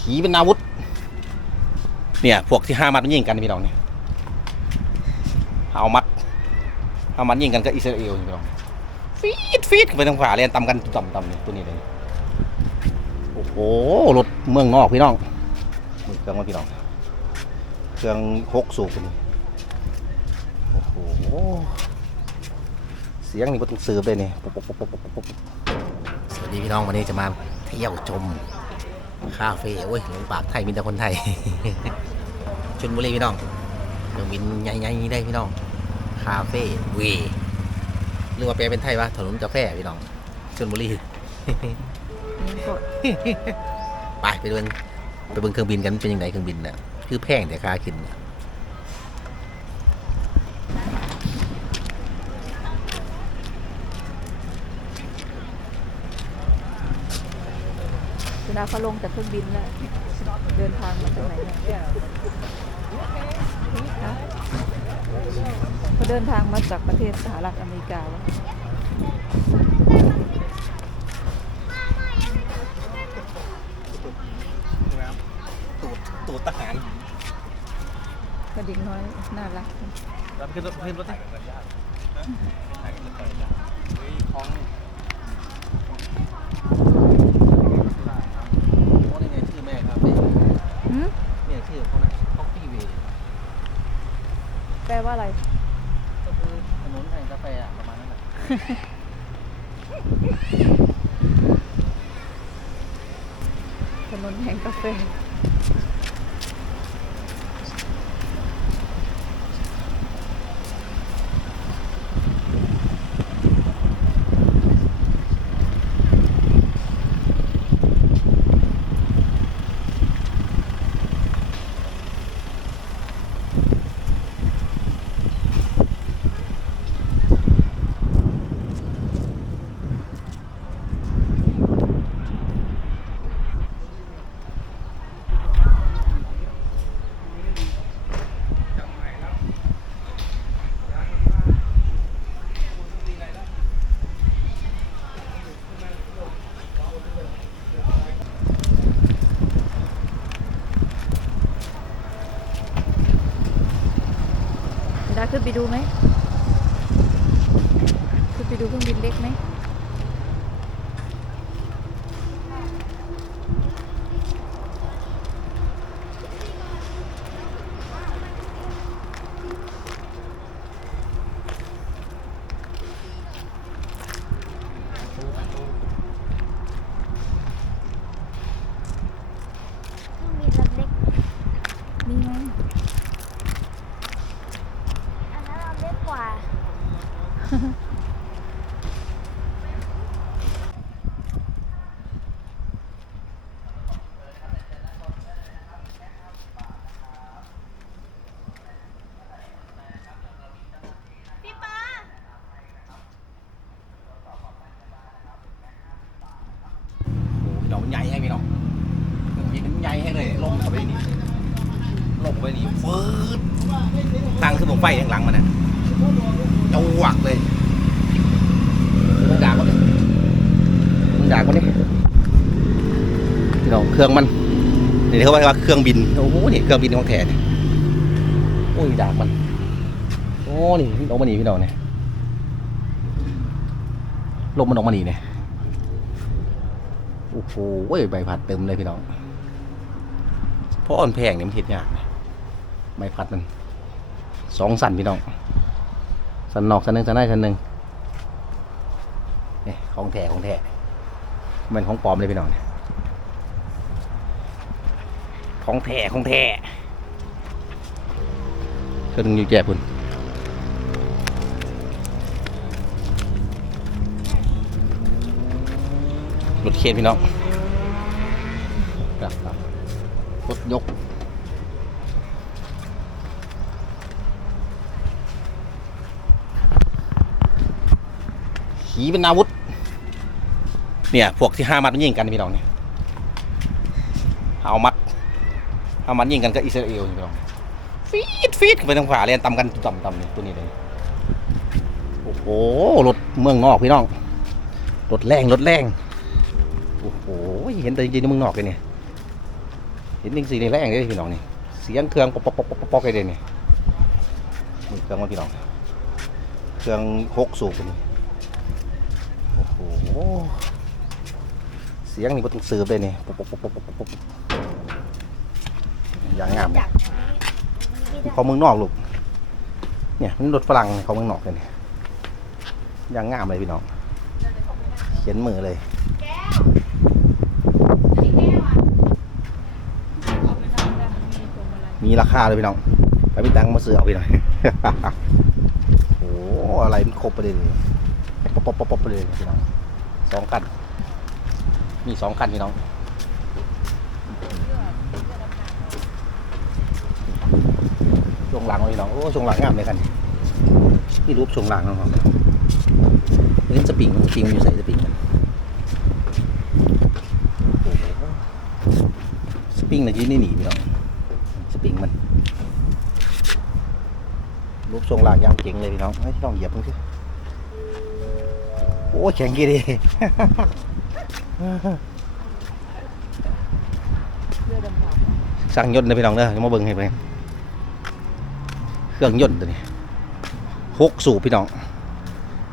ขีเป็นอาวุธ เนี่ย พวกที่ห้ามัดมันยิงกันพี่น้องเนี่ยเอามัดเอามัดยิงกันก็อิสราเอลพี่น้องฟีดฟีดไปทางขวาเรียนตำกันต่ำต่ำเนี่ยตัวนี้เลยโอ้โหรถเมืองนอกพี่น้องมือเครื่องมาพี่น้องเครื่องหกสูบนี่โอ้โหเสียงนี่ก็ต้องสืบเลยนี่สวัสดีพี่น้องวันนี้จะมาเที่ยวชม คาเฟ่โอ้ยหลงปากไทยมีแต่คนไทยชนบุรีพี่น้องเครื่องบินใหญ่ๆนี่ได้พี่น้อง คาเฟ่เวหรือว่าแปลเป็นไทยวะถนนกาแฟพี่น้องชนบุรีไปไปดูกันไปเบิ่งเครื่องบินกันเป็นยังไงเครื่องบินน่ะคือแพงแต่ค่าขึ้นน่ะ เวลาเขาลงจากเครื่องบินแล้ว เดินทางมาจากไหนเนี่ยฮะเขาเดินทางมาจากประเทศสหรัฐอเมริกาวะตูดตูดทหารกระดิ่งน้อยน่ารักเราขึ้นรถขึ้นรถที่โอ้นี่ไงชื่อแม่ครับนี่ หืม เนี่ยชื่อเขาน่ะคอฟฟี่เวย์ แปลว่าอะไร ก็คือถนนแห่งกาแฟอะประมาณนั้นแหละถนนแห่งกาแฟ เวลา ขึ้นไปดูไหม ขึ้นไปดูเครื่องบินเล็กไหมลำเล็ก มีไง อันนั้นลำเล็กกว่า พี่ปาโอ้พี่น้องมันใหญ่ให้พี่น้องเครื่องบินมันใหญ่ให้เลยลงเข้าไปนี่ลงไปนี่ฟืดทางขึ้นบนไฟทางหลังมันน่ะ จวักเลยมึงด่าก็ดิมึงด่าก็ดิพี่น้องเครื่องมันนี่เขาว่าเครื่องบินโอ้โหนี่เครื่องบินของแท้เนี่ยโอ้ยด่ามันโอ้นี่ลงมานี่พี่น้องเนี่ยลงมันออกมานี่เนี่ยโอ้โหใบพัดเต็มเลยพี่น้องเพราะอ่อนแพงเนี่ยมันเห็ดยากใบพัดมันสองสั่นพี่น้อง สันนอกสันหนึ่งสันในสันหนึ่งเนี่ยของแท้ของแท้มันของปลอมเลยพี่น้องเนี่ยของแท้ของแท้เธอหนึ่งอยู่แก่พุ่นรถเคนพี่น้องครับครับรถยก ขีเป็นอาวุธ เนี่ย พวกที่ห้ามัดมันยิงกันพี่น้องเนี่ยเอามัดเอามัดยิงกันก็อิสราเอลพี่น้องฟีดฟีดไปทางขวาเรียนตำกันต่ำต่ำเนี่ยตัวนี้เลยโอ้โหรถเมืองนอกพี่น้องรถแรงรถแรงโอ้โหเห็นแต่จริงๆเมืองนอกเลยเนี่ยเห็นจริงสีนี่แรงเลยพี่น้องนี่เสียงเครื่องปอกปอกปอกปอกปอกเลยเด้นี่นี่เครื่องมันพี่น้องเครื่องหกสูบนี่ โอ้โหเสียงนี่บ่ต้องสืบเลยนี่ปอกปอกปอกปอกปอกปอกอย่างงามเลยของเมืองนอกลูกเนี่ยมันรถฝรั่งของเมืองนอกเลยเนี่ยยังงามเลยพี่น้องเขียนมือเลยมีราคาเลยพี่น้องไปมีตังมาซื้อเอาพี่น้องโอ้โหอะไรมันครบไปเลยนี่ป๊อป ป๊อปป๊อปป๊อปเลยพี่น้องสองคันมีสองคันพี่น้องช่วงหลังพี่น้องโอ้ช่วงหลังงามเลยคันนี้นี่รูปช่วงหลังนะครับเล่นสปริงสปริงมันอยู่ใส่สปริงมันสปริงนะยี่นี่หนีพี่น้องสปริงมันรูปช่วงหลังยางเก่งเลยพี่น้องให้ลองเหยียบมันสิ โอ้แข็งกี่ดีเพื่อดำน้ำสั่งยนต์เลยพี่น้องเด้อจะมาเบิ่งให้เบิ่งเครื่องยนต์ตัวนี้หกสูบพี่น้อง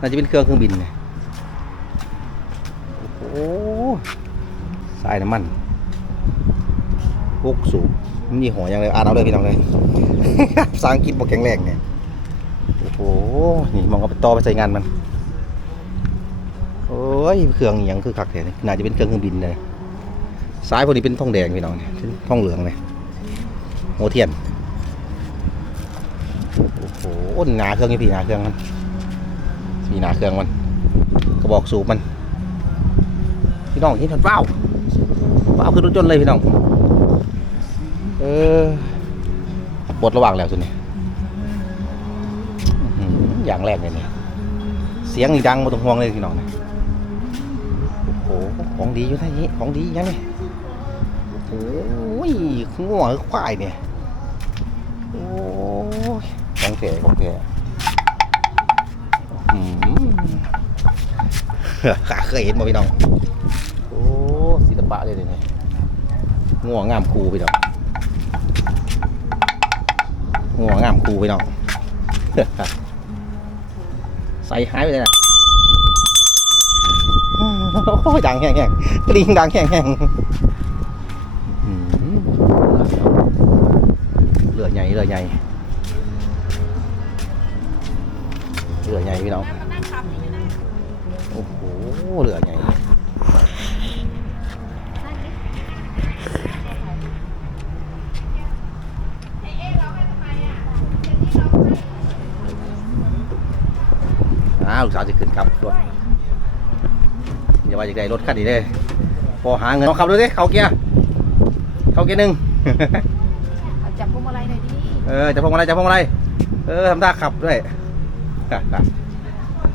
น่าจะเป็นเครื่องเครื่องบินเนี่ยโอ้โหสายน้ำมันหกสูบมีหัวยังเลยอ่านเอาเลยพี่น้องเลยภาษาอังกฤษบอกแข็งแรงเนี่ยโอ้โห นี่มองเอาไปต่อไปใส่งานมัน อ้ยเครื่องอย่างคือคักแท้นี่น่าจะเป็นเครื่องเครื่องบินเลยซ้ายพวกนี้เป็นทองแดงพี่น้องเนี่ยเป็นทองเหลืองเลยโมเทียนโอ้โหหนาเครื่องนี่พี่หนาเครื่องมันมีหนาเครื่องมันกระบอกสูบมัน พี่น้องเห็นทันว้าวว้าวคือรถยนต์เลยพี่น้องเออปลดระหว่างแล้วสุดนี่อื้อย่างแรกเลยเนี่ยเสียงนี่ดังมาตรงห่วงเลยพี่น้องเนี่ย ของดีอยู่ท่านี้ของดียังไงโอ้ยงัวควายเนี่ยโอ้ยของแท้ของแท้ข้าเคยเห็นมาพี่น้อง โอ้ศิลปะเลยเนี่ยงัวงงามคูพี่น้องงัวงามคูพี่น้องใส่หายไปเลยนะ โอ้ยดังแห้งๆกริ่งดังแห้งๆอืมเรือใหญ่เรือใหญ่เรือใหญ่พี่น้องโอ้โหเรือใหญ่อ้าวสาวจะขึ้นครับรถ อย่าว่าจะได้รถคันนี้เลยพอหาเงินลองขับดูสิเขาเกียร์เขาเกียร์หนึ่งเอาจับพวงมาลัยหน่อยดิเออจะพวงอะไรจะพวงอะไรเออทำท่าขับด้วย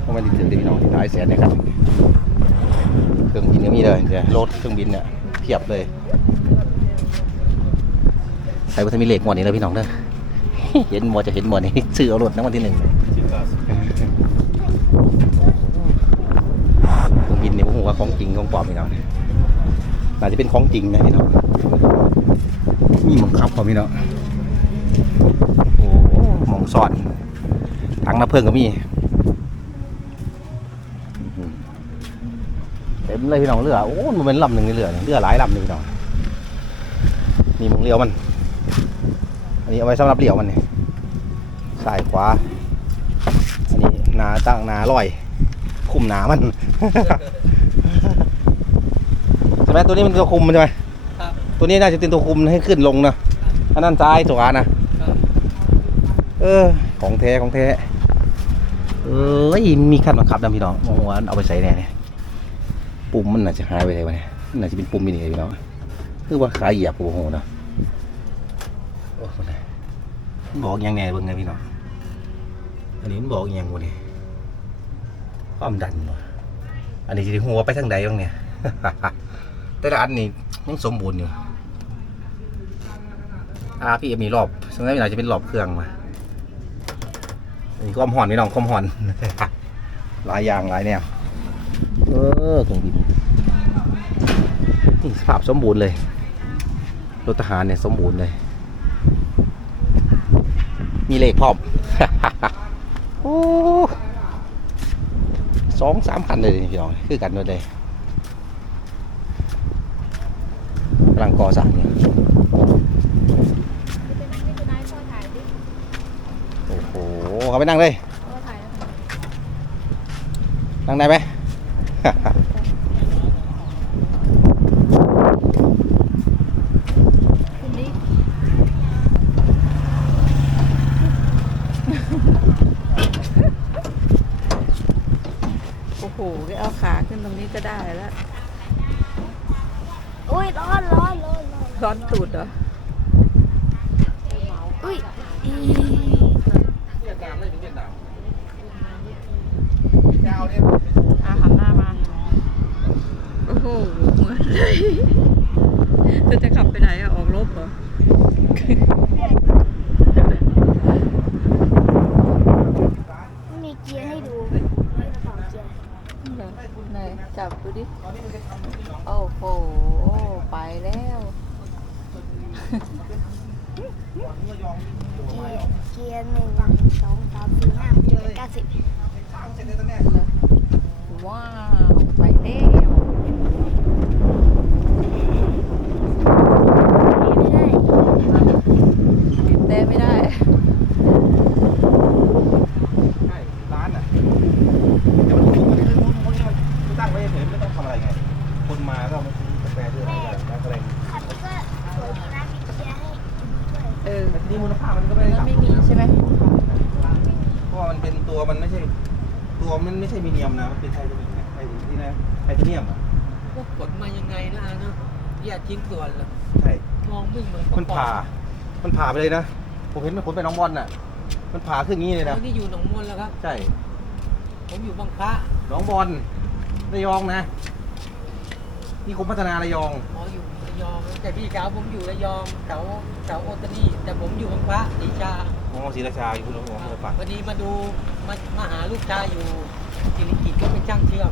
เพราะมันถึงดีน้องที่ท้ายแสนเนี่ยครับเครื่องบินก็มีเลยเนี่ยรถเครื่องบินเนี่ยเทียบเลยใส่วัฒนมีเหล็กหมดนี่เลยพี่น้องเด้อเห็นหมดจะเห็นหมดนี่ซื้อเอารถนะวันที่หนึ่งเลย เครื่องบินเนี่ยผมว่าของจริงของปลอมพี่น้องเนี่ยน่าจะเป็นของจริงนะพี่น้องมีหมองขับพอพี่น้องโอ้โหหมองสอดถังน้ำเพิ่งก็มีอื้อหือเต็มเลยพี่น้องเรือโอ้มันเป็นลำหนึ่งในเรือเนี่ยเรือหลายลำเลยพี่น้องนี่มึงเลี้ยวมัน อันนี้เอาไว้สำหรับเลี้ยวมันเนี่ยซ้ายขวา อันนี้หนาตั้งหนาลอย คุมหนามัน ใช่ไหมตัวนี้มันตัวคุมมันใช่ไหมครับ ตัวนี้น่าจะเป็นตัวคุมให้ขึ้นลงนะอันนั้นซ้ายขวานะเออ ของแท้ของแท้เอ้ยมีคันบังคับนะพี่น้องมองว่าเอาไปใส่แน่เนี่ยปุ่มมันน่าจะหายไปไหนวะเนี่ยน่าจะเป็นปุ่มนี่นี่พี่น้องคือว่าขายเหยียบโอ้โหนะโอ้โหนะมันบอกยังไงเบิ่งไงพี่น้องอันนี้มันบอกยังวะเนี่ย ความดันวะอันนี้จะหัวไปทางใดบ้างเนี่ย แต่ละอันนี่ยังสมบูรณ์อยู่อาพี่มีรอบสงสัยน่าจะเป็นรอบเครื่องมาอันนี้ความห่อนพี่น้องความห่อน หลายอย่างหลายแนว เออเครื่องบินนี่สภาพสมบูรณ์เลย รถทหารเนี่ยสมบูรณ์เลย มีเลขพร้อม โอ้ส องสามคันเลยพี่น้องคือกันหมดเลยกำลังก่อสร้างเนี่ยโอ้โหเขาไปนั่งเลย นั่งได้ไหม ทีนี้ โอ้โหก็เอาขาขึ้ นตรงนี้ก็ได้แล้ว อุ้ยร้อนร้อนร้อนร้อนร้อนตูดเหรอ อุ้ยอีอาหันหน้ามา โอ้โหเหมือนเลยเธอจะขับไปไหนอะออกรบเหรอ มีเกียร์ให้ดูมีกระเป๋าเกียร์ ไหนจับดูดิ โอ้โห ไปแล้ว เกียร์เกียร์หนึ่งสองสามสี่ห้าหกเจ็ดแปดเก้าสิบว้าว ไปแล้วบีบแต่ไม่ได้ใช่ร้านอะเดี๋ยวมันถูกมันคือมันมันตั้งไว้เฉยๆไม่ต้องทำอะไรไง คนมาก็มาซื้อกาแฟด้วยอะไรกันแล้วก็เลยคันนี้ก็สวยดีนะมีเกียร์ให้ด้วย เออแต่ทีนี้มูลค่ามันก็ไม่ได้แล้วต่ำไม่มีใช่ไหม เพราะว่ามันเป็นตัวมันไม่ใช่ ตัวมันไม่ใช่มีเนียมนะมันเป็นไทเทเนียมนะไทที่นะไทเทเนียมอะพวกขนมายังไงนะอาเนาะแยกชิ้นส่วนเหรอใช่ มองไม่เหมือนมันผ่า มันผ่าไปเลยนะ ผมเห็นมันขนไปน้องบอลน่ะ มันผ่าขึ้นอย่างนี้เลยแล้นะวนี่อยู่หนองมนแล้วครับ ใช่ ผมอยู่บางพระน้องบอลระยองนะนี่คมพัฒนาระยองหมออยู่ระ ยอง แต่พี่สาวผมอยู่ระยองแถวแถวโอตานีแต่ผมอยู่บางพระศรีชาของศรีราชาอยู่คุณหลวงคุณฝากวันนี้มาดูมามาหาลูกชายอยู่สิริกิตก็เป็นช่างเชื่อม